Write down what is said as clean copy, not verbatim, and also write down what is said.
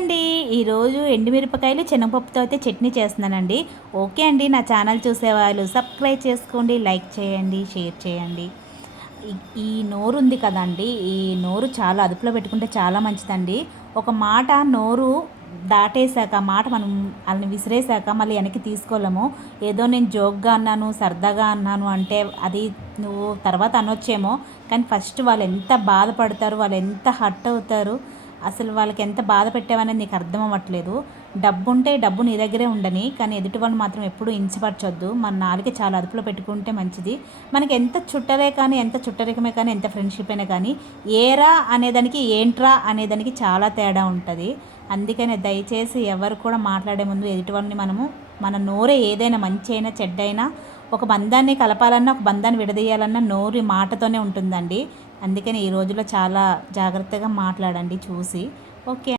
అండి. ఈరోజు ఎండుమిరపకాయలు శనగపప్పుతో అయితే చట్నీ చేస్తున్నానండి. ఓకే అండి. నా ఛానల్ చూసేవాళ్ళు సబ్స్క్రైబ్ చేసుకోండి, లైక్ చేయండి, షేర్ చేయండి. ఈ ఈ నోరు ఉంది కదండీ! ఈ నోరు చాలా అదుపులో పెట్టుకుంటే చాలా మంచిదండి. ఒక మాట నోరు దాటేసాక, మాట మనం ఆళ్ళని విసిరేసాక మళ్ళీ వెనక్కి తీసుకోలేము. ఏదో నేను జోక్‌గా అన్నాను, సరదాగా అన్నాను అంటే అది నువ్వు తర్వాత అనొచ్చేమో, కానీ ఫస్ట్ వాళ్ళెంత బాధపడతారు, వాళ్ళెంత హర్ట్ అవుతారు. అసలు వాళ్ళకి ఎంత బాధ పెట్టావనేది నీకు అర్థం అవ్వట్లేదు. డబ్బుంటే డబ్బు నీ దగ్గరే ఉండని, కానీ ఎదుటి వాళ్ళని మాత్రం ఎప్పుడూ హింసపరచొద్దు. మన నాలుక చాలా అదుపులో పెట్టుకుంటే మంచిది. మనకి ఎంత చుట్టలే కానీ, ఎంత చుట్టరికమే కానీ, ఎంత ఫ్రెండ్‌షిప్ అయినా కానీ, ఏరా అనేదానికి ఏంట్రా అనేదానికి చాలా తేడా ఉంటది. అందుకనే దయచేసి ఎవరు కూడా మాట్లాడే ముందు ఎదుటి వాళ్ళని మనము మన నోరే ఏదైనా మంచి అయినా, చెడ్డైనా ఒక బంధాన్ని కలపాలన్నా, ఒక బంధాన్ని విడదీయాలన్నా నోరు మాటతోనే ఉంటుందండి. అందుకని ఈ రోజుల్లో చాలా జాగ్రత్తగా మాట్లాడండి చూసి. ఓకే.